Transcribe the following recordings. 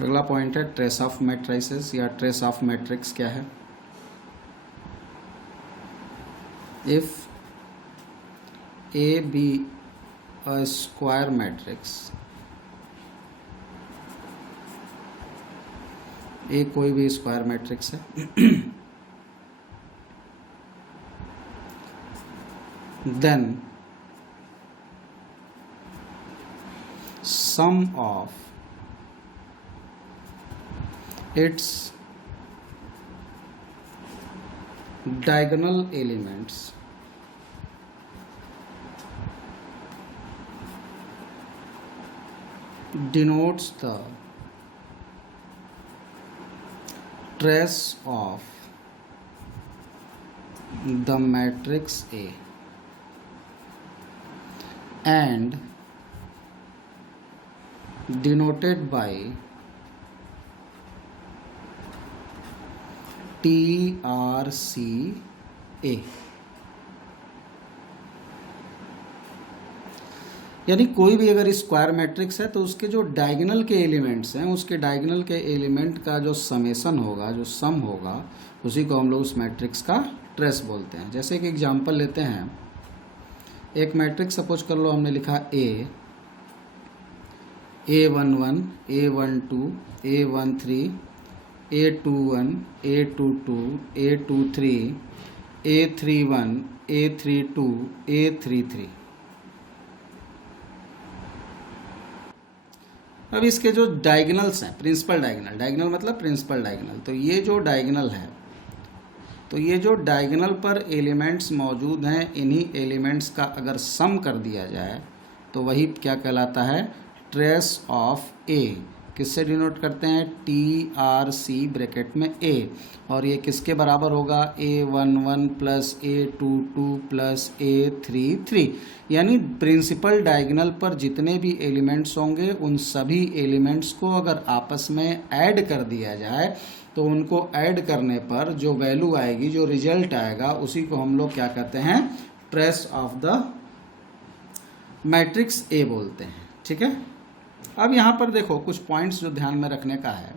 अगला पॉइंट है trace of matrices या ट्रेस ऑफ मैट्रिक्स क्या है। If A be a square matrix, A कोई भी स्क्वायर मैट्रिक्स है, then sum of its diagonal elements denotes the trace of the matrix A and denoted by TRCA। यानी कोई भी अगर स्क्वायर मैट्रिक्स है तो उसके जो डायगोनल के एलिमेंट्स हैं, उसके डायगोनल के एलिमेंट का जो समेशन होगा, जो सम होगा, उसी को हम लोग उस मैट्रिक्स का ट्रेस बोलते हैं। जैसे कि एग्जांपल लेते हैं, एक मैट्रिक्स सपोज कर लो, हमने लिखा A11, A12, A13, A21, A22, A23, A31, A32, A33। अब इसके जो डायगोनल्स हैं, प्रिंसिपल डायगोनल, डायगोनल मतलब प्रिंसिपल डायगोनल, तो ये जो डायगोनल है, तो ये जो डायगोनल पर एलिमेंट्स मौजूद हैं, इन्हीं एलिमेंट्स का अगर सम कर दिया जाए तो वही क्या कहलाता है, ट्रेस ऑफ ए। किससे डिनोट करते हैं, TRC ब्रैकेट में A, और ये किसके बराबर होगा, A11 plus A22 plus A33। यानी प्रिंसिपल डायगोनल पर जितने भी एलिमेंट्स होंगे उन सभी एलिमेंट्स को अगर आपस में ऐड कर दिया जाए तो उनको ऐड करने पर जो वैल्यू आएगी, जो रिजल्ट आएगा, उसी को हम लोग क्या कहते हैं, trace of the matrix A बोलते हैं। ठीक है। अब यहाँ पर देखो कुछ पॉइंट्स जो ध्यान में रखने का है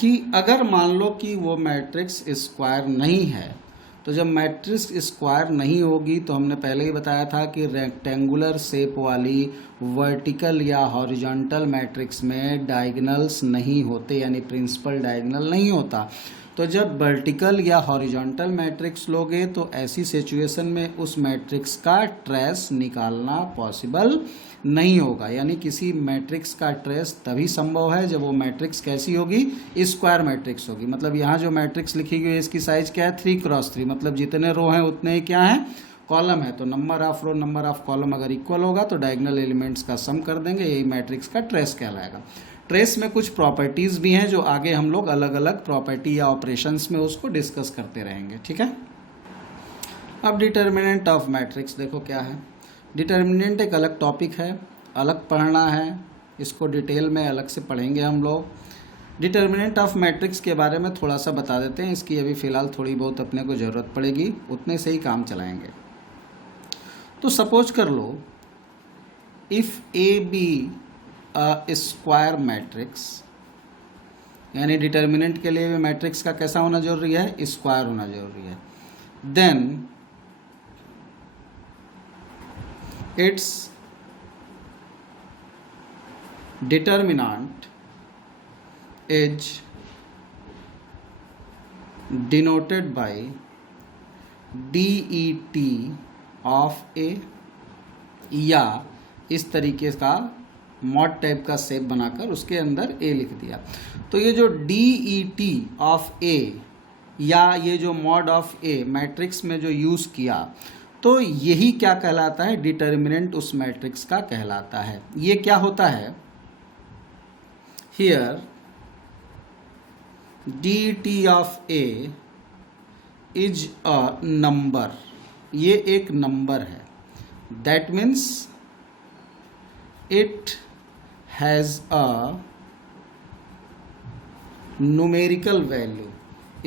कि अगर मान लो कि वो मैट्रिक्स स्क्वायर नहीं है, तो जब मैट्रिक्स स्क्वायर नहीं होगी तो हमने पहले ही बताया था कि रेक्टेंगुलर शेप वाली वर्टिकल या हॉरिजॉन्टल मैट्रिक्स में डायगोनल्स नहीं होते, यानी प्रिंसिपल डायगोनल नहीं होता। तो जब वर्टिकल या हॉरिजॉन्टल मैट्रिक्स लोगे तो ऐसी सिचुएशन में उस मैट्रिक्स का ट्रेस निकालना पॉसिबल नहीं होगा। यानी किसी मैट्रिक्स का ट्रेस तभी संभव है जब वो मैट्रिक्स कैसी होगी, स्क्वायर मैट्रिक्स होगी। मतलब यहाँ जो मैट्रिक्स लिखी गई है इसकी साइज क्या है, 3x3, मतलब जितने रो हैं उतने ही क्या हैं, कॉलम है। तो number of row number of column अगर इक्वल होगा तो डायगोनल एलिमेंट्स का सम कर देंगे, यही मैट्रिक्स का ट्रेस कहलाएगा। ट्रेस में कुछ प्रॉपर्टीज़ भी हैं जो आगे हम लोग अलग अलग प्रॉपर्टी या ऑपरेशंस में उसको डिस्कस करते रहेंगे। ठीक है। अब डिटर्मिनेंट ऑफ मैट्रिक्स देखो क्या है। डिटर्मिनेंट एक अलग टॉपिक है, अलग पढ़ना है, इसको डिटेल में अलग से पढ़ेंगे हम लोग। डिटर्मिनेंट ऑफ मैट्रिक्स के बारे में थोड़ा सा बता देते हैं, इसकी अभी फ़िलहाल थोड़ी बहुत अपने को ज़रूरत पड़ेगी, उतने से ही काम चलाएंगे। तो सपोज कर लो if A be a square matrix, यानी डिटर्मिनेंट के लिए भी मैट्रिक्स का कैसा होना जरूरी है, स्क्वायर होना जरूरी है। Then its determinant is denoted by DET of A, या इस तरीके का मॉड टाइप का शेप बनाकर उसके अंदर A लिख दिया। तो ये जो DET ऑफ A या ये जो मॉड ऑफ A मैट्रिक्स में जो यूज़ किया, तो यही क्या कहलाता है, डिटर्मिनेंट उस मैट्रिक्स का कहलाता है। ये क्या होता है, here DET of A is a number, ये एक नंबर है। That means it has a numerical value,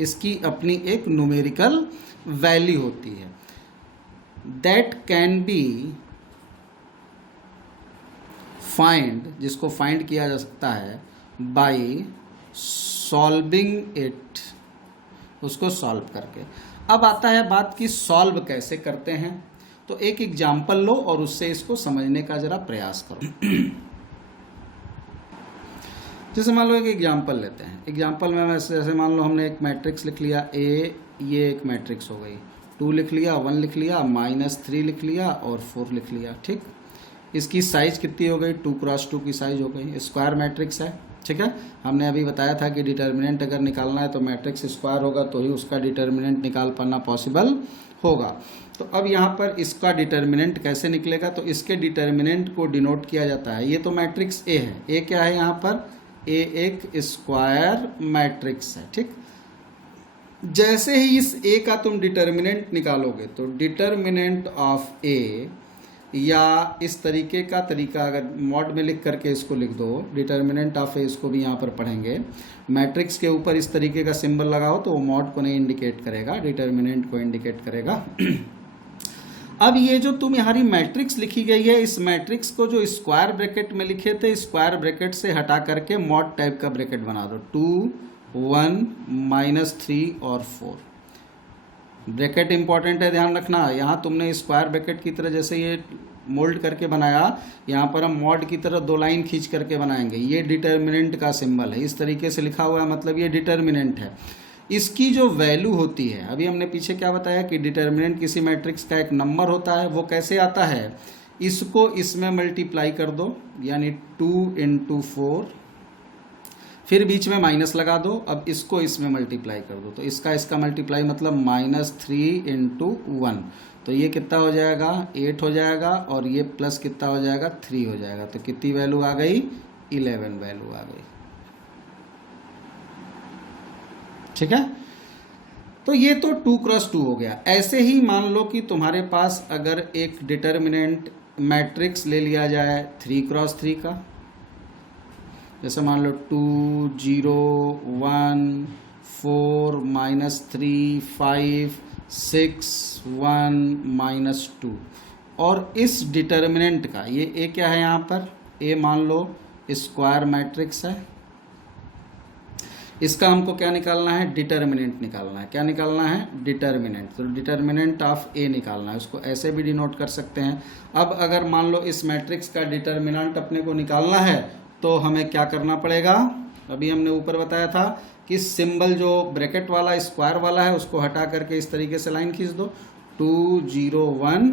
इसकी अपनी एक न्यूमेरिकल वैल्यू होती है। दैट कैन बी फाइंड, जिसको फाइंड किया जा सकता है बाय सॉल्विंग इट, उसको सॉल्व करके। अब आता है बात कि सॉल्व कैसे करते हैं। तो एक एग्जाम्पल लो और उससे इसको समझने का जरा प्रयास करो। जैसे मान लो एक एग्जाम्पल लेते हैं। एग्जाम्पल में जैसे मान लो हमने एक मैट्रिक्स लिख लिया ए, ये एक मैट्रिक्स हो गई, 2 लिख लिया, 1 लिख लिया, -3 लिख लिया और 4 लिख लिया। ठीक, इसकी साइज कितनी हो गई? 2 क्रॉस 2 की साइज हो गई। स्क्वायर मैट्रिक्स है। ठीक है, हमने अभी बताया था कि डिटर्मिनेंट अगर निकालना है तो मैट्रिक्स स्क्वायर होगा तो ही उसका डिटर्मिनेंट निकाल पाना पॉसिबल होगा। तो अब यहाँ पर इसका डिटर्मिनेंट कैसे निकलेगा? तो इसके डिटर्मिनेंट को डिनोट किया जाता है, ये तो मैट्रिक्स ए है। ए क्या है यहाँ पर? ए एक स्क्वायर मैट्रिक्स है। ठीक, जैसे ही इस ए का तुम डिटर्मिनेंट निकालोगे तो डिटर्मिनेंट ऑफ ए, या इस तरीके का तरीका अगर मॉड में लिख करके इसको लिख दो, डिटर्मिनेंट ऑफ ए, इसको भी यहाँ पर पढ़ेंगे। मैट्रिक्स के ऊपर इस तरीके का सिंबल लगाओ तो वो मॉड को नहीं इंडिकेट करेगा, डिटर्मिनेंट को इंडिकेट करेगा। अब ये जो तुम यहाँ मैट्रिक्स लिखी गई है, इस मैट्रिक्स को जो स्क्वायर ब्रैकेट में लिखे थे, स्क्वायर ब्रैकेट से हटा करके मॉड टाइप का ब्रैकेट बना दो। 2, 1, -3 और 4। ब्रैकेट इंपॉर्टेंट है, ध्यान रखना। यहाँ तुमने स्क्वायर ब्रैकेट की तरह जैसे ये मोल्ड करके बनाया, यहाँ पर हम मॉड की तरह 2 लाइन खींच करके बनाएंगे। ये डिटर्मिनेंट का सिंबल है, इस तरीके से लिखा हुआ है, मतलब ये डिटर्मिनेंट है। इसकी जो वैल्यू होती है, अभी हमने पीछे क्या बताया कि डिटर्मिनेंट किसी मैट्रिक्स का एक नंबर होता है। वो कैसे आता है? इसको इसमें मल्टीप्लाई कर दो, यानी 2 × 4, फिर बीच में माइनस लगा दो। अब इसको इसमें मल्टीप्लाई कर दो, तो इसका मल्टीप्लाई मतलब -3 × 1, तो ये कितना हो जाएगा? 8 हो जाएगा, और ये प्लस कितना हो जाएगा? 3 हो जाएगा। तो कितनी वैल्यू आ गई? 11 वैल्यू आ गई। ठीक है, तो ये तो 2 क्रॉस 2 हो गया। ऐसे ही मान लो कि तुम्हारे पास अगर एक डिटर्मिनेंट मैट्रिक्स ले लिया जाए 3 क्रॉस 3 का, जैसे मान लो 2, 0, 1, 4, -3, 5, 6, 1, -2, और इस डिटर्मिनेंट का ये ए क्या है यहाँ पर? ए मान लो स्क्वायर मैट्रिक्स है। इसका हमको क्या निकालना है? डिटर्मिनेंट निकालना है। क्या निकालना है? डिटर्मिनेंट। तो डिटर्मिनेंट ऑफ ए निकालना है, उसको ऐसे भी डिनोट कर सकते हैं। अब अगर मान लो इस मैट्रिक्स का डिटर्मिनेंट अपने को निकालना है तो हमें क्या करना पड़ेगा? अभी हमने ऊपर बताया था कि सिंबल जो ब्रैकेट वाला स्क्वायर वाला है उसको हटा करके इस तरीके से लाइन खींच दो। 2, 0, 1,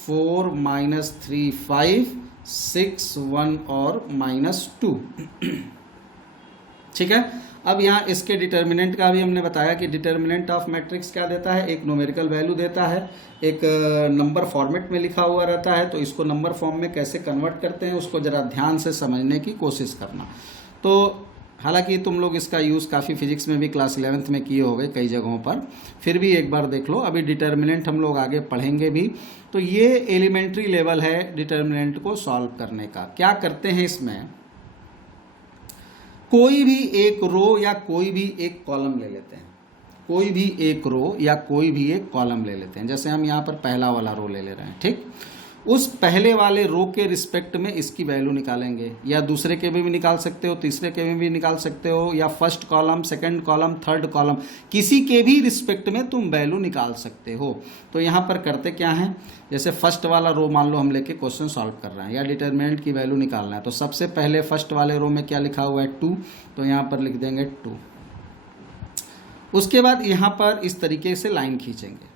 4, -3, 5, 6, 1 और -2। ठीक है, अब यहाँ इसके डिटर्मिनेंट का भी हमने बताया कि डिटर्मिनेंट ऑफ मैट्रिक्स क्या देता है? एक न्यूमेरिकल वैल्यू देता है, एक नंबर फॉर्मेट में लिखा हुआ रहता है। तो इसको नंबर फॉर्म में कैसे कन्वर्ट करते हैं उसको ज़रा ध्यान से समझने की कोशिश करना। तो हालांकि तुम लोग इसका यूज़ काफ़ी फिजिक्स में भी क्लास 11th में किए होंगे कई जगहों पर, फिर भी एक बार देख लो। अभी डिटर्मिनेंट हम लोग आगे पढ़ेंगे भी। तो ये एलिमेंट्री लेवल है डिटर्मिनेंट को सॉल्व करने का। क्या करते हैं इसमें? कोई भी एक रो या कोई भी एक कॉलम ले लेते हैं, कोई भी एक रो या कोई भी एक कॉलम ले लेते हैं। जैसे हम यहाँ पर पहला वाला रो ले रहे हैं। ठीक, उस पहले वाले रो के रिस्पेक्ट में इसकी वैल्यू निकालेंगे, या दूसरे के में भी निकाल सकते हो, तीसरे के में भी निकाल सकते हो, या first column, second column, third column, किसी के भी रिस्पेक्ट में तुम वैल्यू निकाल सकते हो। तो यहाँ पर करते क्या है? जैसे फर्स्ट वाला रो मान लो हम लेके क्वेश्चन सॉल्व कर रहे हैं या डिटर्मिनेंट की वैल्यू निकालना है, तो सबसे पहले फर्स्ट वाले रो में क्या लिखा हुआ है? 2, तो यहाँ पर लिख देंगे 2। उसके बाद यहाँ पर इस तरीके से लाइन खींचेंगे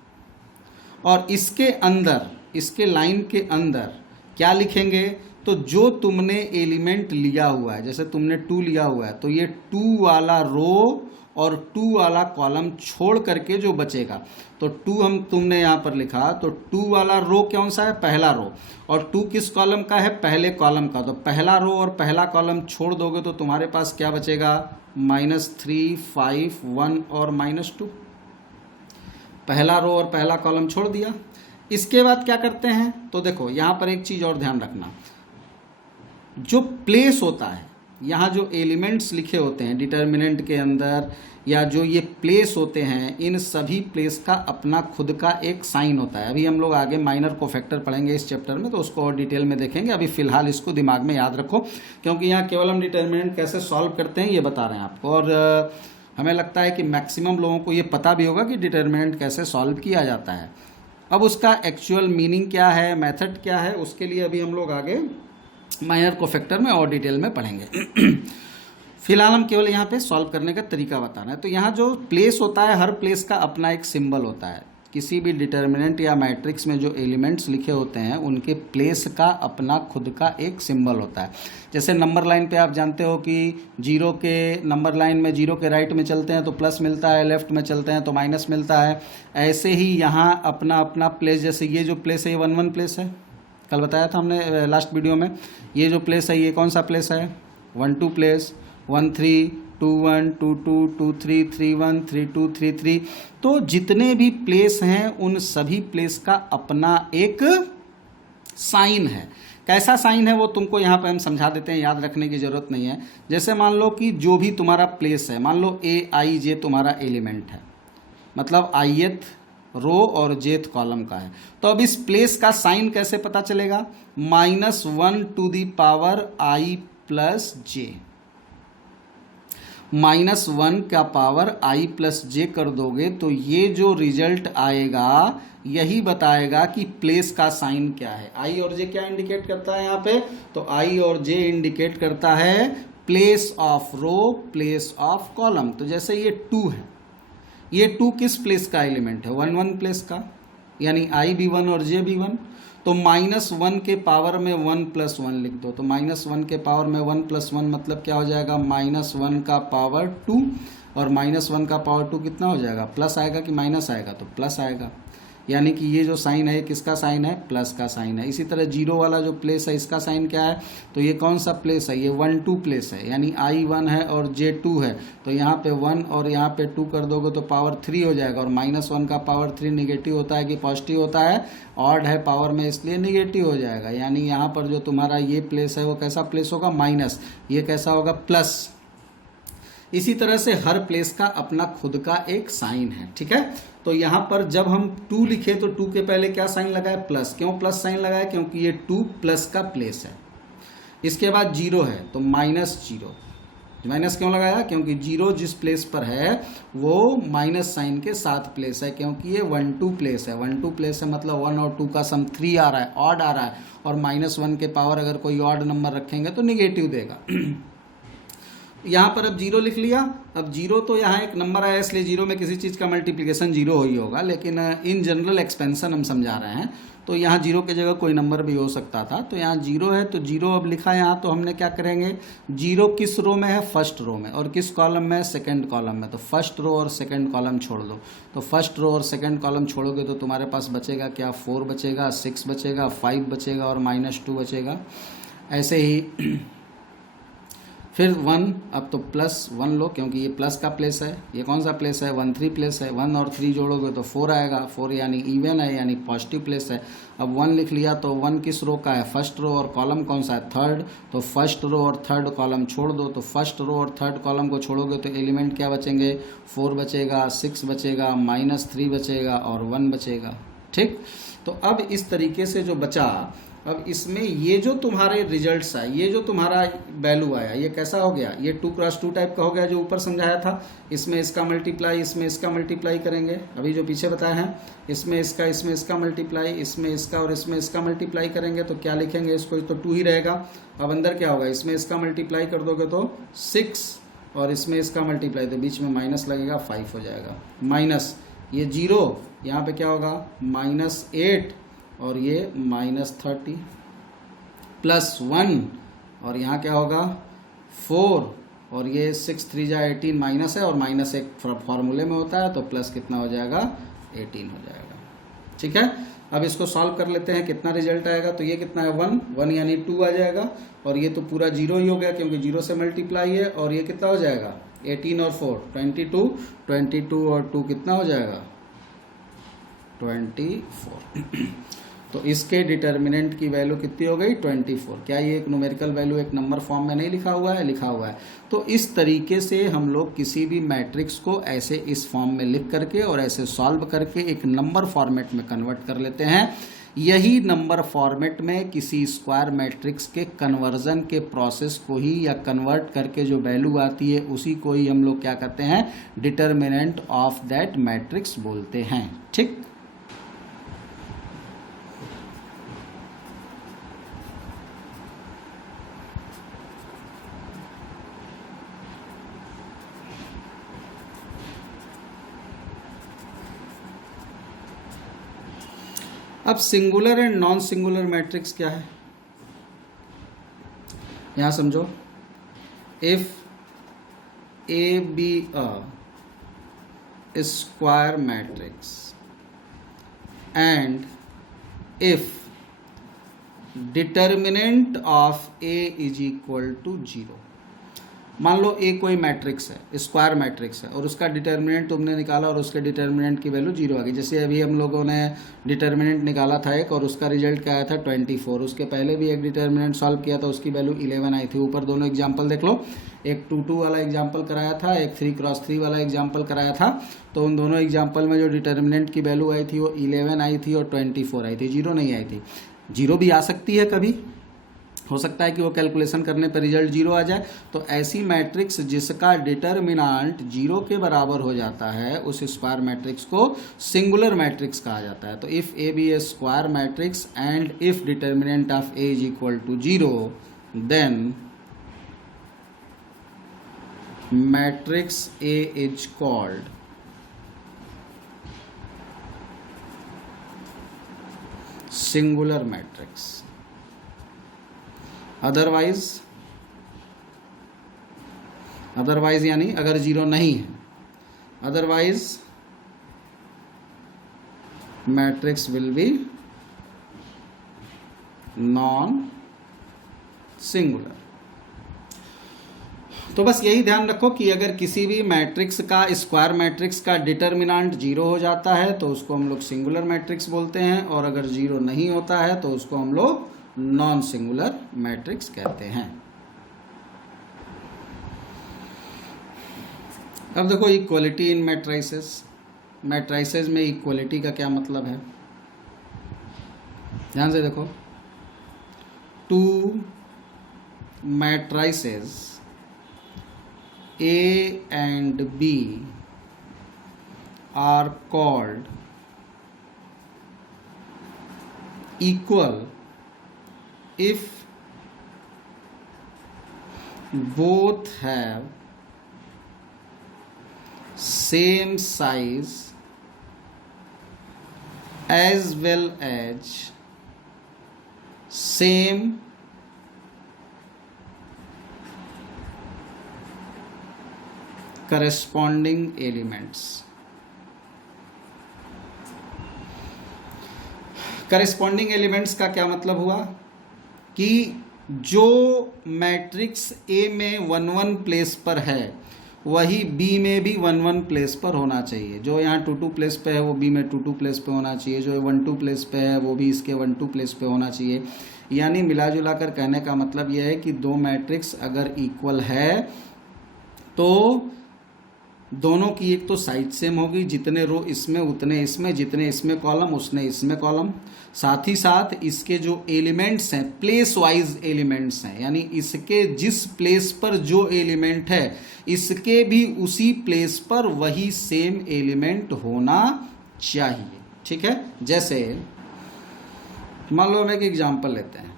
और इसके अंदर, इसके लाइन के अंदर क्या लिखेंगे? तो जो तुमने एलिमेंट लिया हुआ है, जैसे तुमने 2 लिया हुआ है, तो ये 2 वाला रो और 2 वाला कॉलम छोड़ करके जो बचेगा, तो 2 तुमने यहाँ पर लिखा, तो 2 वाला रो कौन सा है? पहला रो। और 2 किस कॉलम का है? पहले कॉलम का। तो पहला रो और पहला कॉलम छोड़ दोगे तो तुम्हारे पास क्या बचेगा? -3, 5, 1 और -2। पहला रो और पहला कॉलम छोड़ दिया। इसके बाद क्या करते हैं? तो देखो यहाँ पर एक चीज़ और ध्यान रखना, जो प्लेस होता है यहाँ जो एलिमेंट्स लिखे होते हैं डिटर्मिनेंट के अंदर या जो ये प्लेस होते हैं, इन सभी प्लेस का अपना खुद का एक साइन होता है। अभी हम लोग आगे माइनर कोफैक्टर पढ़ेंगे इस चैप्टर में, तो उसको और डिटेल में देखेंगे। अभी फिलहाल इसको दिमाग में याद रखो, क्योंकि यहाँ केवल हम डिटर्मिनेंट कैसे सॉल्व करते हैं ये बता रहे हैं आपको। और हमें लगता है कि मैक्सिमम लोगों को ये पता भी होगा कि डिटर्मिनेंट कैसे सॉल्व किया जाता है। अब उसका एक्चुअल मीनिंग क्या है, मेथड क्या है, उसके लिए अभी हम लोग आगे माइनर कोफैक्टर में और डिटेल में पढ़ेंगे। फिलहाल हम केवल यहाँ पे सॉल्व करने का तरीका बता रहे हैं। तो यहाँ जो प्लेस होता है, हर प्लेस का अपना एक सिंबल होता है। किसी भी डिटर्मिनेंट या मैट्रिक्स में जो एलिमेंट्स लिखे होते हैं उनके प्लेस का अपना खुद का एक सिंबल होता है। जैसे नंबर लाइन पे आप जानते हो कि जीरो के नंबर लाइन में जीरो के राइट में चलते हैं तो प्लस मिलता है, लेफ्ट में चलते हैं तो माइनस मिलता है। ऐसे ही यहाँ अपना अपना प्लेस, जैसे ये जो प्लेस है ये 1 1 प्लेस है, कल बताया था हमने लास्ट वीडियो में। ये जो प्लेस है ये कौन सा प्लेस है, 1 2 प्लेस, 1 3 2 1 2 2 2 3 3 1 3 2 3 3। तो जितने भी प्लेस हैं उन सभी प्लेस का अपना एक साइन है। कैसा साइन है वो तुमको यहाँ पे हम समझा देते हैं, याद रखने की जरूरत नहीं है। जैसे मान लो कि जो भी तुम्हारा प्लेस है, मान लो ए आई जे तुम्हारा एलिमेंट है, मतलब आईएथ रो और जेथ कॉलम का है। तो अब इस प्लेस का साइन कैसे पता चलेगा, -1 to the power I plus J. -1 का पावर आई प्लस जे कर दोगे तो ये जो रिजल्ट आएगा यही बताएगा कि प्लेस का साइन क्या है। आई और जे क्या इंडिकेट करता है यहाँ पे, तो आई और जे इंडिकेट करता है place of row, place of column. तो जैसे ये 2 है, ये 2 किस प्लेस का एलिमेंट है, 1 1 प्लेस का, यानी आई भी 1 और जे भी 1। तो -1 के पावर में 1 + 1 लिख दो। तो -1 के पावर में 1 + 1 मतलब क्या हो जाएगा, -1 का पावर 2। और -1 का पावर 2 कितना हो जाएगा, प्लस आएगा कि माइनस आएगा, तो प्लस आएगा। यानी कि ये जो साइन है किसका साइन है, प्लस का साइन है। इसी तरह जीरो वाला जो प्लेस है इसका साइन क्या है, तो ये कौन सा प्लेस है, ये 1 2 प्लेस है, यानी आई 1 है और जे 2 है। तो यहाँ पे 1 और यहाँ पे 2 कर दोगे तो पावर 3 हो जाएगा। और -1 का पावर 3 निगेटिव होता है कि पॉजिटिव होता है, ऑड है पावर में इसलिए निगेटिव हो जाएगा। यानी यहाँ पर जो तुम्हारा ये प्लेस है वो कैसा प्लेस होगा, माइनस, ये कैसा होगा, प्लस। इसी तरह से हर प्लेस का अपना खुद का एक साइन है, ठीक है। तो यहाँ पर जब हम 2 लिखे तो 2 के पहले क्या साइन लगाए, प्लस। क्यों प्लस साइन लगाया, क्योंकि ये 2 प्लस का प्लेस है। इसके बाद 0 है तो -0। माइनस क्यों लगाया, क्योंकि 0 जिस प्लेस पर है वो माइनस साइन के साथ प्लेस है, क्योंकि ये 1 2 प्लेस है। 1 2 प्लेस है मतलब 1 और 2 का सम 3 आ रहा है, ऑड आ रहा है। और -1 के पावर अगर कोई ऑड नंबर रखेंगे तो निगेटिव देगा। यहाँ पर अब 0 लिख लिया। अब 0 तो यहाँ एक नंबर आया इसलिए 0 में किसी चीज़ का मल्टीप्लिकेशन 0 ही होगा, लेकिन इन जनरल एक्सपेंशन हम समझा रहे हैं। तो यहाँ 0 की जगह कोई नंबर भी हो सकता था। तो यहाँ 0 है तो 0 अब लिखा है यहाँ, तो हमने क्या करेंगे, 0 किस रो में है, फर्स्ट रो में, और किस कॉलम में है, सेकंड कॉलम में। तो फर्स्ट रो और सेकंड कॉलम छोड़ दो। तो फर्स्ट रो और सेकंड कॉलम छोड़ोगे तो तुम्हारे पास बचेगा क्या, 4 बचेगा, 6 बचेगा, 5 बचेगा और -2 बचेगा। ऐसे ही फिर 1, अब तो +1 लो क्योंकि ये प्लस का प्लेस है। ये कौन सा प्लेस है, 1 3 प्लेस है। 1 और 3 जोड़ोगे तो 4 आएगा, 4 यानी इवन है, यानी पॉजिटिव प्लेस है। अब 1 लिख लिया तो 1 किस रो का है, फर्स्ट रो, और कॉलम कौन सा है, थर्ड। तो फर्स्ट रो और थर्ड कॉलम छोड़ दो। तो फर्स्ट रो और थर्ड कॉलम को छोड़ोगे तो एलिमेंट क्या बचेंगे, 4 बचेगा, 6 बचेगा, -3 बचेगा और 1 बचेगा, ठीक। तो अब इस तरीके से जो बचा, अब इसमें ये जो तुम्हारे रिजल्ट्स आए, ये जो तुम्हारा वैल्यू आया, ये कैसा हो गया, ये 2 × 2 टाइप का हो गया जो ऊपर समझाया था। इसमें इसका मल्टीप्लाई, इसमें इसका मल्टीप्लाई करेंगे, अभी जो पीछे बताया है, इसमें इसका मल्टीप्लाई, इसमें इसका और इसमें इसका मल्टीप्लाई करेंगे तो क्या लिखेंगे, इसको तो 2 ही रहेगा। अब अंदर क्या होगा, इसमें इसका मल्टीप्लाई कर दोगे तो 6 और इसमें इसका मल्टीप्लाई, तो बीच में माइनस लगेगा, 5 हो जाएगा। माइनस ये 0, यहाँ पे क्या होगा, -8 और ये -30 +1 और यहाँ क्या होगा 4 और ये 6 3 जा 18 माइनस है, और माइनस एक फॉर्मूले में होता है, तो प्लस कितना हो जाएगा, 18 हो जाएगा, ठीक है। अब इसको सॉल्व कर लेते हैं, कितना रिजल्ट आएगा। तो ये कितना है, 1 यानी 2 आ जाएगा, और ये तो पूरा 0 ही हो गया क्योंकि 0 से मल्टीप्लाई है। और ये कितना हो जाएगा, 18 और 4 22 और 2 कितना हो जाएगा, 24। तो इसके डिटर्मिनेंट की वैल्यू कितनी हो गई 24। क्या ये एक न्यूमेरिकल वैल्यू एक नंबर फॉर्म में नहीं लिखा हुआ है? लिखा हुआ है। तो इस तरीके से हम लोग किसी भी मैट्रिक्स को ऐसे इस फॉर्म में लिख करके और ऐसे सॉल्व करके एक नंबर फॉर्मेट में कन्वर्ट कर लेते हैं। यही नंबर फॉर्मेट में किसी स्क्वायर मैट्रिक्स के कन्वर्जन के प्रोसेस को ही या कन्वर्ट करके जो वैल्यू आती है उसी को ही हम लोग क्या कहते हैं, डिटर्मिनेंट ऑफ दैट मैट्रिक्स बोलते हैं। ठीक। अब singular and non singular matrix क्या है, यहां समझो। If A be a square matrix and if determinant of A is equal to 0। मान लो ए कोई मैट्रिक्स है, स्क्वायर मैट्रिक्स है, और उसका डिटर्मिनेंट तुमने निकाला और उसके डिटर्मिनेंट की वैल्यू 0 आ गई। जैसे अभी हम लोगों ने डिटर्मिनेंट निकाला था एक और उसका रिजल्ट क्या आया था 24। उसके पहले भी एक डिटर्मिनेंट सॉल्व किया था, उसकी वैल्यू 11 आई थी। ऊपर दोनों एग्जाम्पल देख लो, एक 2-2 वाला एग्जाम्पल कराया था, एक 3x3 वाला एग्जाम्पल कराया था। तो उन दोनों एग्जाम्पल में जो डिटर्मिनेंट की वैल्यू आई थी वो 11 आई थी और 24 आई थी, 0 नहीं आई थी। 0 भी आ सकती है, कभी हो सकता है कि वो कैलकुलेशन करने पर रिजल्ट 0 आ जाए। तो ऐसी मैट्रिक्स जिसका डिटर्मिनांट 0 के बराबर हो जाता है उस स्क्वायर मैट्रिक्स को सिंगुलर मैट्रिक्स कहा जाता है। तो if A be a square matrix and if determinant of A is equal to 0 then matrix A is called singular matrix. Otherwise यानी अगर 0 नहीं है, otherwise matrix will be non singular. तो बस यही ध्यान रखो कि अगर किसी भी मैट्रिक्स का, स्क्वायर मैट्रिक्स का डिटर्मिनांट 0 हो जाता है तो उसको हम लोग सिंगुलर मैट्रिक्स बोलते हैं, और अगर 0 नहीं होता है तो उसको हम लोग नॉन सिंगुलर मैट्रिक्स कहते हैं। अब देखो इक्वलिटी इन मैट्रिसेस। मैट्रिसेस में इक्वलिटी का क्या मतलब है, ध्यान से देखो। 2 matrices A and B are called equal if both have same size as well as same corresponding elements। Corresponding elements का क्या मतलब हुआ कि जो मैट्रिक्स ए में 1-1 प्लेस पर है वही बी में भी 1-1 प्लेस पर होना चाहिए। जो यहाँ 2-2 प्लेस पे है वो बी में 2-2 प्लेस पे होना चाहिए, जो 1-2 प्लेस पे है वो भी इसके 1-2 प्लेस पे होना चाहिए। यानी मिला जुला कर कहने का मतलब यह है कि दो मैट्रिक्स अगर इक्वल है तो दोनों की एक तो साइज सेम होगी, जितने रो इसमें उतने इसमें, जितने इसमें कॉलम उसने इसमें कॉलम। साथ ही साथ इसके जो एलिमेंट्स हैं प्लेस वाइज एलिमेंट्स हैं, यानी इसके जिस प्लेस पर जो एलिमेंट है इसके भी उसी प्लेस पर वही सेम एलिमेंट होना चाहिए। ठीक है। जैसे मान लो हम एक एग्जाम्पल लेते हैं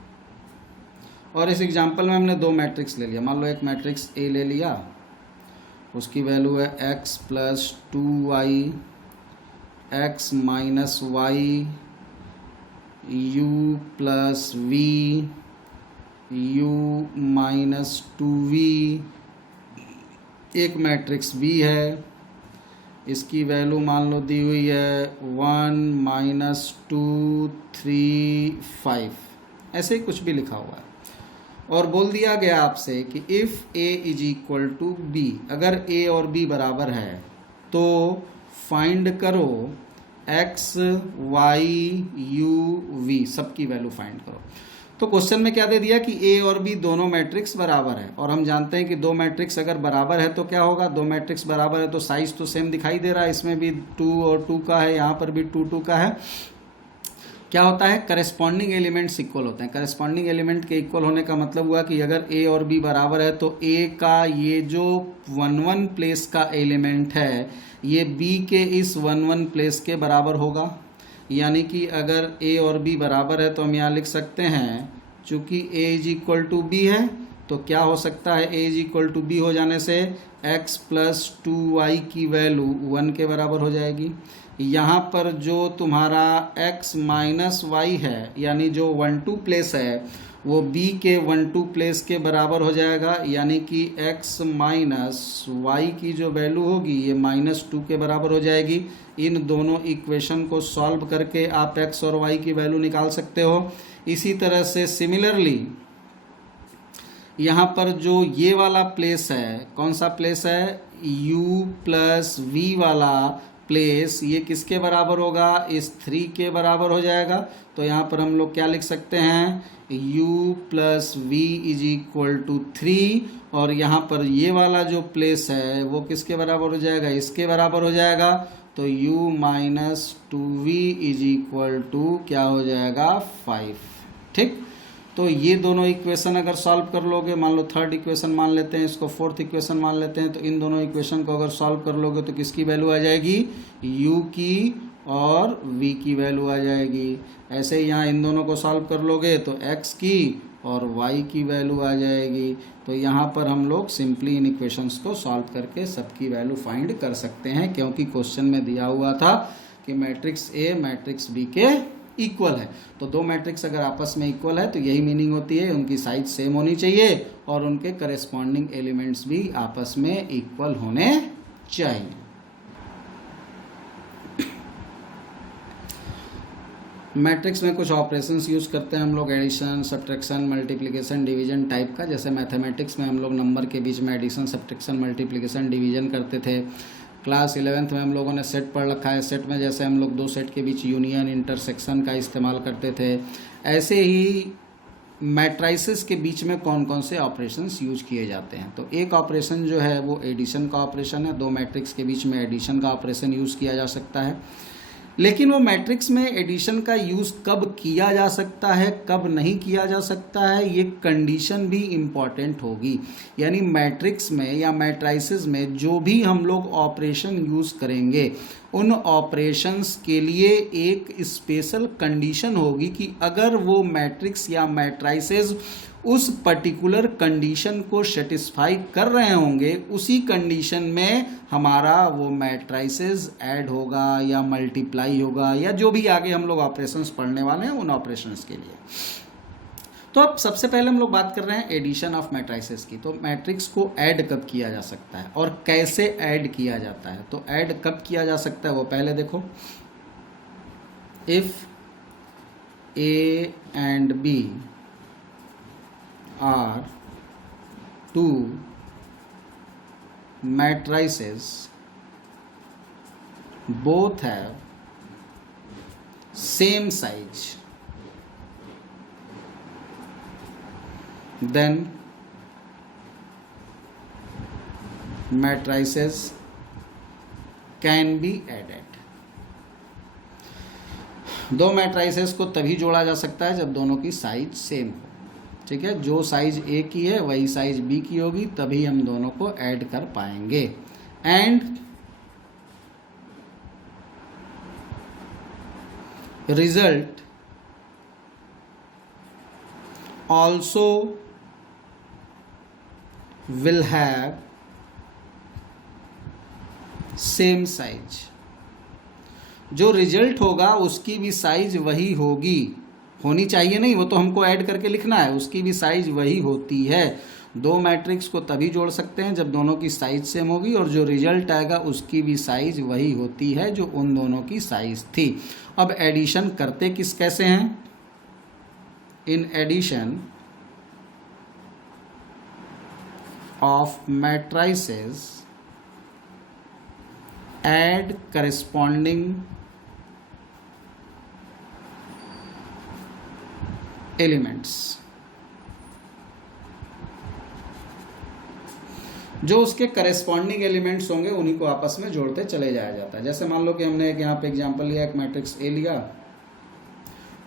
और इस एग्जाम्पल में हमने दो मैट्रिक्स ले लिया। मान लो एक मैट्रिक्स ए ले लिया, उसकी वैल्यू है x plus 2y, x minus Y, u plus V, u minus 2v। एक मैट्रिक्स b है, इसकी वैल्यू मान लो दी हुई है 1 माइनस 2 3 5, ऐसे ही कुछ भी लिखा हुआ है। और बोल दिया गया आपसे कि if a is equal to b, अगर a और b बराबर है तो फाइंड करो एक्स वाई यू वी सबकी वैल्यू फाइंड करो। तो क्वेश्चन में क्या दे दिया कि ए और बी दोनों मैट्रिक्स बराबर है, और हम जानते हैं कि दो मैट्रिक्स अगर बराबर है तो क्या होगा, दो मैट्रिक्स बराबर है तो साइज तो सेम दिखाई दे रहा है, इसमें भी 2 और 2 का है, यहाँ पर भी 2 2 का है। क्या होता है, करस्पॉन्डिंग एलिमेंट्स इक्वल होते हैं। करस्पॉन्डिंग एलिमेंट के इक्वल होने का मतलब हुआ कि अगर ए और बी बराबर है तो ए का ये जो 1 1 प्लेस का एलिमेंट है ये बी के इस 1 1 प्लेस के बराबर होगा। यानी कि अगर ए और बी बराबर है तो हम यहाँ लिख सकते हैं, चूंकि ए इज इक्वल टू बी है तो क्या हो सकता है, ए इज इक्वल टू बी हो जाने से x प्लस 2y की वैल्यू 1 के बराबर हो जाएगी। यहाँ पर जो तुम्हारा x माइनस वाई है यानी जो 1 2 प्लेस है वो b के 1 2 प्लेस के बराबर हो जाएगा, यानी कि x माइनस वाई की जो वैल्यू होगी ये -2 के बराबर हो जाएगी। इन दोनों इक्वेशन को सॉल्व करके आप x और y की वैल्यू निकाल सकते हो। इसी तरह से सिमिलरली यहाँ पर जो ये वाला प्लेस है, कौन सा प्लेस है, u प्लस वी वाला प्लेस, ये किसके बराबर होगा, इस 3 के बराबर हो जाएगा। तो यहाँ पर हम लोग क्या लिख सकते हैं, u plus v is equal to 3, और यहाँ पर ये वाला जो प्लेस है वो किसके बराबर हो जाएगा, इसके बराबर हो जाएगा। तो u minus 2v is equal to क्या हो जाएगा, 5। ठीक, तो ये दोनों इक्वेशन अगर सॉल्व कर लोगे, मान लो थर्ड इक्वेशन मान लेते हैं, इसको फोर्थ इक्वेशन मान लेते हैं, तो इन दोनों इक्वेशन को अगर सॉल्व कर लोगे तो किसकी वैल्यू आ जाएगी, u की और v की वैल्यू आ जाएगी। ऐसे ही यहाँ इन दोनों को सॉल्व कर लोगे तो x की और y की वैल्यू आ जाएगी। तो यहाँ पर हम लोग सिंपली इन इक्वेशंस को सॉल्व करके सबकी वैल्यू फाइंड कर सकते हैं, क्योंकि क्वेश्चन में दिया हुआ था कि मैट्रिक्स ए मैट्रिक्स बी के इक्वल है। तो दो मैट्रिक्स अगर आपस में इक्वल है तो यही मीनिंग होती है उनकी साइज सेम होनी चाहिए और उनके करेस्पॉन्डिंग एलिमेंट्स भी आपस में इक्वल होने चाहिए। मैट्रिक्स में कुछ ऑपरेशंस यूज़ करते हैं हम लोग, addition, subtraction, multiplication, division type का। जैसे मैथमेटिक्स में हम लोग नंबर के बीच में एडिशन, सब्ट्रैक्शन, मल्टीप्लिकेशन, डिवीजन करते थे। क्लास 11th में हम लोगों ने सेट पढ़ रखा है, सेट में जैसे हम लोग दो सेट के बीच यूनियन, इंटरसेक्शन का इस्तेमाल करते थे, ऐसे ही मैट्राइसेस के बीच में कौन कौन से ऑपरेशंस यूज किए जाते हैं। तो एक ऑपरेशन जो है वो एडिशन का ऑपरेशन है, दो मैट्रिक्स के बीच में एडिशन का ऑपरेशन यूज़ किया जा सकता है। लेकिन वो मैट्रिक्स में एडिशन का यूज़ कब किया जा सकता है, कब नहीं किया जा सकता है, ये कंडीशन भी इम्पॉर्टेंट होगी। यानी मैट्रिक्स में या मैट्राइसेस में जो भी हम लोग ऑपरेशन यूज़ करेंगे उन ऑपरेशंस के लिए एक स्पेशल कंडीशन होगी कि अगर वो मैट्रिक्स या मैट्राइसेस उस पर्टिकुलर कंडीशन को सेटिस्फाई कर रहे होंगे, उसी कंडीशन में हमारा वो मैट्राइसेस ऐड होगा या मल्टीप्लाई होगा या जो भी आगे हम लोग ऑपरेशंस पढ़ने वाले हैं उन ऑपरेशंस के लिए। तो अब सबसे पहले हम लोग बात कर रहे हैं एडिशन ऑफ मैट्राइसेस की। तो मैट्रिक्स को ऐड कब किया जा सकता है और कैसे ऐड किया जाता है। तो ऐड कब किया जा सकता है वो पहले देखो। If A and B are two matrices, both have same size, then matrices can be added। दो मैट्राइसेस को तभी जोड़ा जा सकता है जब दोनों की साइज सेम हो। ठीक है, जो साइज ए की है वही साइज बी की होगी, तभी हम दोनों को ऐड कर पाएंगे। And result also will have same size. जो रिजल्ट होगा उसकी भी साइज वही होगी, होनी चाहिए नहीं, वो तो हमको ऐड करके लिखना है, उसकी भी साइज वही होती है। दो मैट्रिक्स को तभी जोड़ सकते हैं जब दोनों की साइज सेम होगी और जो रिजल्ट आएगा उसकी भी साइज वही होती है जो उन दोनों की साइज थी। अब एडिशन करते किस कैसे हैं। In addition of matrices add corresponding elements, जो उसके करेस्पॉन्डिंग एलिमेंट्स होंगे उन्हीं को आपस में जोड़ते चले जाया जाता है। जैसे मान लो कि हमने एक यहाँ पे एग्जांपल लिया, एक मैट्रिक्स ए लिया,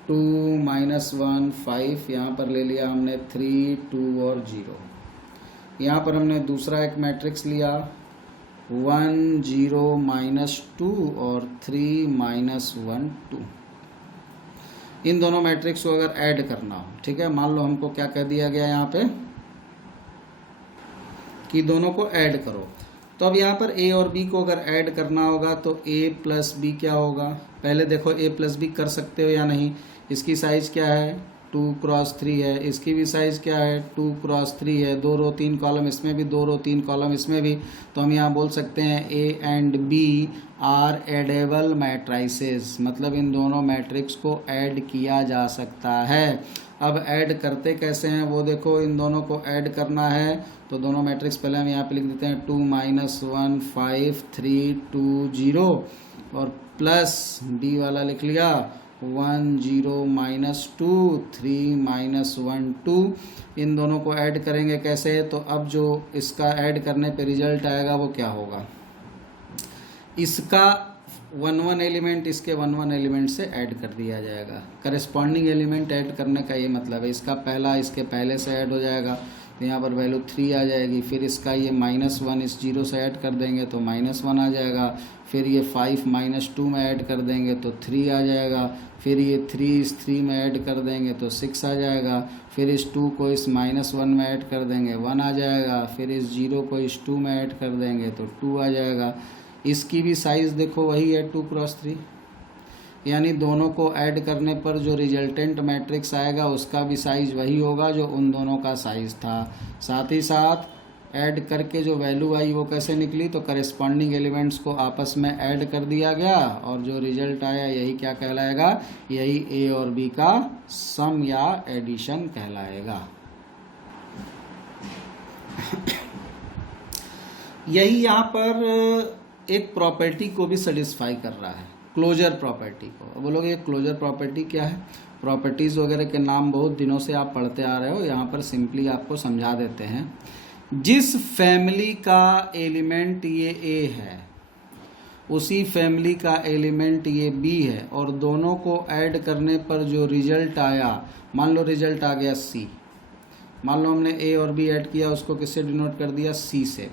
2 -1 5, यहाँ पर ले लिया हमने 3 2 और 0। यहाँ पर हमने दूसरा एक मैट्रिक्स लिया 1 0 -2 और 3 -1 2। इन दोनों मैट्रिक्स को अगर ऐड करना हो, ठीक है, मान लो हमको क्या कह दिया गया यहाँ पे कि दोनों को ऐड करो, तो अब यहाँ पर a और b को अगर ऐड करना होगा तो a प्लस बी क्या होगा, पहले देखो a प्लस बी कर सकते हो या नहीं। इसकी साइज़ क्या है 2 क्रॉस 3 है, इसकी भी साइज़ क्या है 2 क्रॉस 3 है, 2 रो 3 कॉलम इसमें भी, 2 रो 3 कॉलम इसमें भी। तो हम यहाँ बोल सकते हैं a and b are addable matrices, मतलब इन दोनों मैट्रिक्स को ऐड किया जा सकता है। अब ऐड करते कैसे हैं वो देखो, इन दोनों को ऐड करना है तो दोनों मैट्रिक्स पहले हम यहाँ पे लिख देते हैं 2 -1 5 3 2 0 और प्लस b वाला लिख लिया 1 0 -2 3 -1 2। इन दोनों को ऐड करेंगे कैसे, तो अब जो इसका ऐड करने पे रिजल्ट आएगा वो क्या होगा, इसका 1 1 एलिमेंट इसके 1 1 एलिमेंट से ऐड कर दिया जाएगा। करेस्पॉन्डिंग एलिमेंट ऐड करने का ये मतलब है, इसका पहला इसके पहले से ऐड हो जाएगा तो यहाँ पर वैल्यू 3 आ जाएगी, फिर इसका ये -1 इस 0 से ऐड कर देंगे तो -1 आ जाएगा, फिर ये 5 -2 में ऐड कर देंगे तो 3 आ जाएगा, फिर ये 3 इस 3 में ऐड कर देंगे तो 6 आ जाएगा, फिर इस 2 को इस -1 में ऐड कर देंगे 1 आ जाएगा, फिर इस 0 को इस 2 में ऐड कर देंगे तो 2 आ जाएगा। इसकी भी साइज़ देखो वही है 2 क्रॉस 3, यानी दोनों को ऐड करने पर जो रिजल्टेंट मैट्रिक्स आएगा उसका भी साइज़ वही होगा जो उन दोनों का साइज़ था। साथ ही साथ ऐड करके जो वैल्यू आई वो कैसे निकली, तो करेस्पॉन्डिंग एलिमेंट्स को आपस में ऐड कर दिया गया और जो रिजल्ट आया यही क्या कहलाएगा, यही ए और बी का सम या एडिशन कहलाएगा। यही यहाँ पर एक प्रॉपर्टी को भी सेटिस्फाई कर रहा है, क्लोजर प्रॉपर्टी को। बोलोगे क्लोजर प्रॉपर्टी क्या है, प्रॉपर्टीज़ वगैरह के नाम बहुत दिनों से आप पढ़ते आ रहे हो, यहाँ पर सिंपली आपको समझा देते हैं। जिस फैमिली का एलिमेंट ये A है उसी फैमिली का एलिमेंट ये B है और दोनों को ऐड करने पर जो रिजल्ट आया, मान लो रिजल्ट आ गया C, मान लो हमने A और B ऐड किया, उसको किससे डिनोट कर दिया, C से।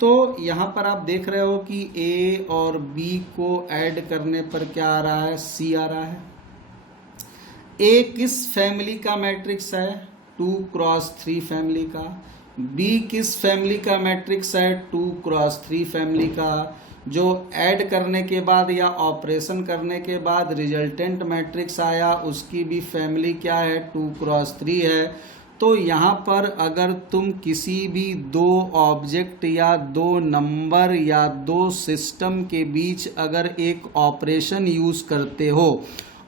तो यहाँ पर आप देख रहे हो कि A और B को ऐड करने पर क्या आ रहा है, C आ रहा है। A किस फैमिली का मैट्रिक्स है, 2 क्रॉस 3 फैमिली का। B किस फैमिली का मैट्रिक्स है, 2 क्रॉस 3 फैमिली का। जो ऐड करने के बाद या ऑपरेशन करने के बाद रिजल्टेंट मैट्रिक्स आया उसकी भी फैमिली क्या है, 2 क्रॉस 3 है। तो यहाँ पर अगर तुम किसी भी दो ऑब्जेक्ट या दो नंबर या दो सिस्टम के बीच अगर एक ऑपरेशन यूज़ करते हो,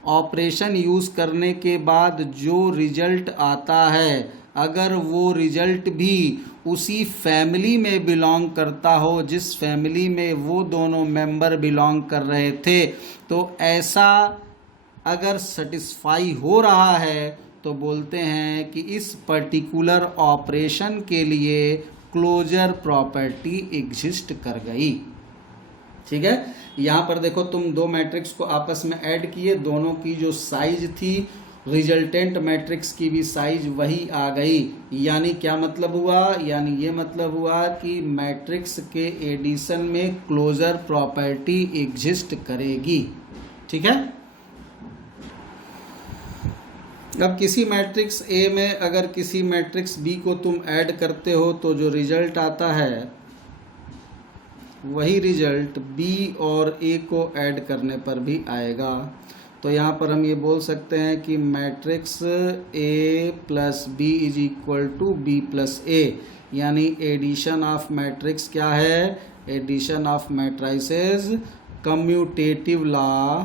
ऑपरेशन यूज़ करने के बाद जो रिजल्ट आता है अगर वो रिजल्ट भी उसी फैमिली में बिलोंग करता हो जिस फैमिली में वो दोनों मेंबर बिलोंग कर रहे थे, तो ऐसा अगर सेटिस्फाई हो रहा है तो बोलते हैं कि इस पर्टिकुलर ऑपरेशन के लिए क्लोजर प्रॉपर्टी एग्जिस्ट कर गई। ठीक है, यहाँ पर देखो तुम दो मैट्रिक्स को आपस में ऐड किए, दोनों की जो साइज थी रिजल्टेंट मैट्रिक्स की भी साइज वही आ गई। यानी क्या मतलब हुआ, यानी ये मतलब हुआ कि मैट्रिक्स के एडिशन में क्लोजर प्रॉपर्टी एग्जिस्ट करेगी। ठीक है, अब किसी मैट्रिक्स A में अगर किसी मैट्रिक्स B को तुम ऐड करते हो तो जो रिजल्ट आता है वही रिजल्ट B और A को ऐड करने पर भी आएगा। तो यहाँ पर हम ये बोल सकते हैं कि matrix A plus B is equal to B plus A, यानी एडिशन ऑफ मैट्रिक्स क्या है, addition of matrices commutative law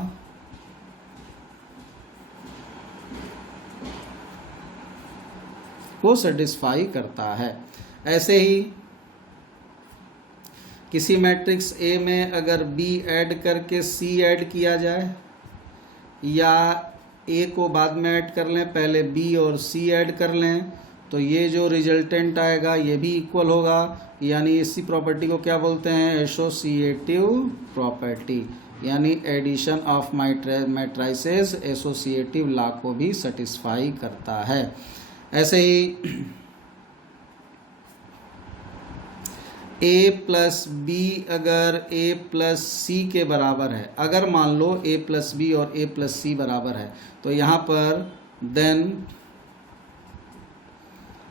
को सेटिस्फाई करता है। ऐसे ही किसी मैट्रिक्स A में अगर B ऐड करके C ऐड किया जाए या ए को बाद में ऐड कर लें, पहले बी और सी ऐड कर लें, तो ये जो रिजल्टेंट आएगा ये भी इक्वल होगा। यानी इसी प्रॉपर्टी को क्या बोलते हैं? एसोसिएटिव प्रॉपर्टी, यानी addition of matrices associative law को भी सेटिस्फाई करता है। ऐसे ही ए प्लस बी अगर ए प्लस सी के बराबर है, अगर मान लो ए प्लस बी और ए प्लस सी बराबर है, तो यहाँ पर देन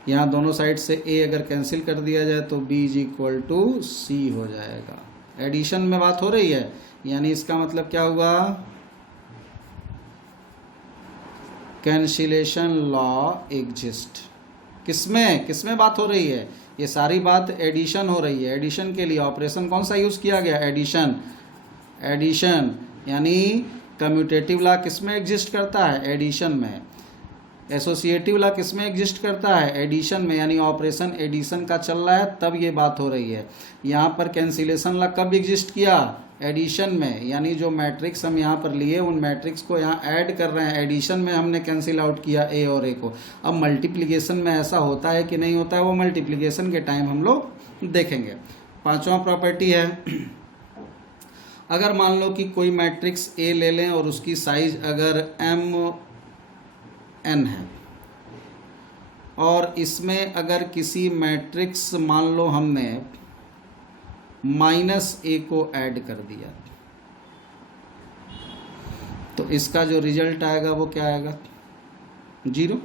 यहाँ दोनों साइड से ए अगर कैंसिल कर दिया जाए तो b इज इक्वल टू सी हो जाएगा। एडिशन में बात हो रही है, यानी इसका मतलब क्या हुआ? Cancellation law exist. किसमें बात हो रही है? ये सारी बात एडिशन हो रही है। एडिशन के लिए ऑपरेशन कौन सा यूज किया गया? एडिशन यानी कम्यूटेटिव लॉ किसमें एग्जिस्ट करता है? एडिशन में। एसोसिएटिव लॉ किसमें एग्जिस्ट करता है? एडिशन में, यानी ऑपरेशन एडिशन का चल रहा है तब ये बात हो रही है। यहाँ पर कैंसिलेशन लॉ कब एग्जिस्ट किया? एडिशन में, यानी जो मैट्रिक्स हम यहाँ पर लिए उन मैट्रिक्स को यहाँ ऐड कर रहे हैं। एडिशन में हमने कैंसिल आउट किया ए और ए को। अब मल्टीप्लिकेशन में ऐसा होता है कि नहीं होता है, वो मल्टीप्लिकेशन के टाइम हम लोग देखेंगे। पांचवा प्रॉपर्टी है, अगर मान लो कि कोई मैट्रिक्स ए ले लें और उसकी साइज अगर n है, और इसमें अगर किसी मैट्रिक्स मान लो हमने -a को ऐड कर दिया, तो इसका जो रिजल्ट आएगा वो क्या आएगा? 0।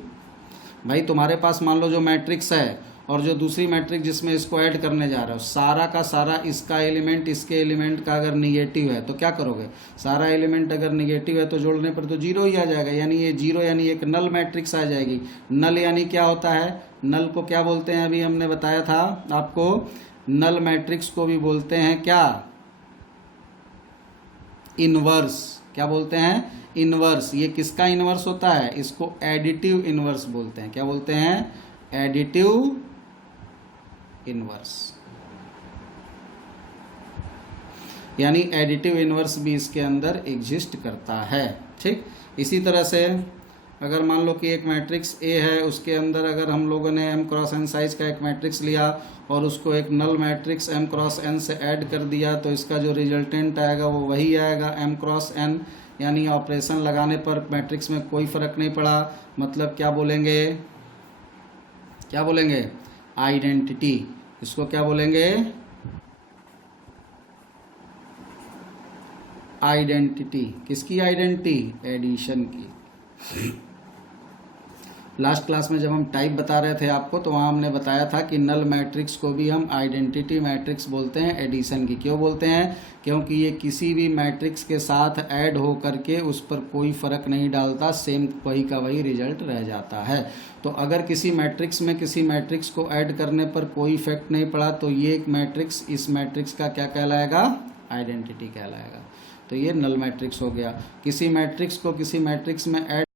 भाई तुम्हारे पास मान लो जो मैट्रिक्स है और जो दूसरी मैट्रिक्स जिसमें इसको ऐड करने जा रहे हो, सारा का सारा इसका एलिमेंट इसके एलिमेंट का अगर निगेटिव है तो क्या करोगे? सारा एलिमेंट अगर निगेटिव है तो जोड़ने पर तो 0 ही आ जाएगा, यानी ये 0 यानी एक नल मैट्रिक्स आ जाएगी। नल यानी क्या होता है? नल को क्या बोलते हैं? अभी हमने बताया था आपको, नल मैट्रिक्स को भी बोलते हैं क्या? इनवर्स। क्या बोलते हैं? इनवर्स। ये किसका इनवर्स होता है? इसको एडिटिव इनवर्स बोलते हैं। क्या बोलते हैं? एडिटिव इनवर्स, यानी एडिटिव इनवर्स भी इसके अंदर एग्जिस्ट करता है। ठीक, इसी तरह से अगर मान लो कि एक मैट्रिक्स ए है, उसके अंदर अगर हम लोगों ने m क्रॉस n साइज का एक मैट्रिक्स लिया और उसको एक null matrix m cross n से ऐड कर दिया, तो इसका जो रिजल्टेंट आएगा वो वही आएगा m क्रॉस n, यानी ऑपरेशन लगाने पर मैट्रिक्स में कोई फर्क नहीं पड़ा। मतलब क्या बोलेंगे? आइडेंटिटी। इसको क्या बोलेंगे? आइडेंटिटी। किसकी आइडेंटिटी? एडिशन की। लास्ट क्लास में जब हम टाइप बता रहे थे आपको, तो वहाँ हमने बताया था कि नल मैट्रिक्स को भी हम आइडेंटिटी मैट्रिक्स बोलते हैं एडिशन की। क्यों बोलते हैं? क्योंकि ये किसी भी मैट्रिक्स के साथ ऐड हो करके उस पर कोई फ़र्क नहीं डालता, सेम वही का वही रिजल्ट रह जाता है। तो अगर किसी मैट्रिक्स में किसी मैट्रिक्स को ऐड करने पर कोई इफेक्ट नहीं पड़ा, तो ये एक मैट्रिक्स इस मैट्रिक्स का क्या कहलाएगा? आइडेंटिटी कहलाएगा। तो ये नल मैट्रिक्स हो गया। किसी मैट्रिक्स को किसी मैट्रिक्स में ऐड